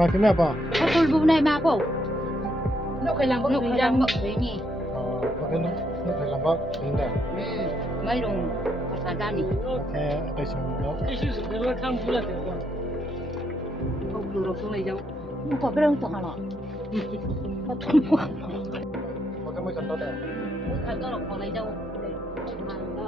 มาขึ้นมาป่ะเขาคนบุญในมาป่ะนกเคยลำนกเคยลำแบบนี้อ๋อมาขึ้นนึกเห็นลำบากนี่แหละไม่ลงภาษาด้านนี้แค่ไปชมแล้ว这就是别说看不了这个，เขาดูเราส่งเลยจังมันก็ไม่ต้องตัวหรอกเขาทุ่มหัวเขาก็ไม่จัดโต๊ะแต่เขาก็หลอกอะไรเจ้าทางก็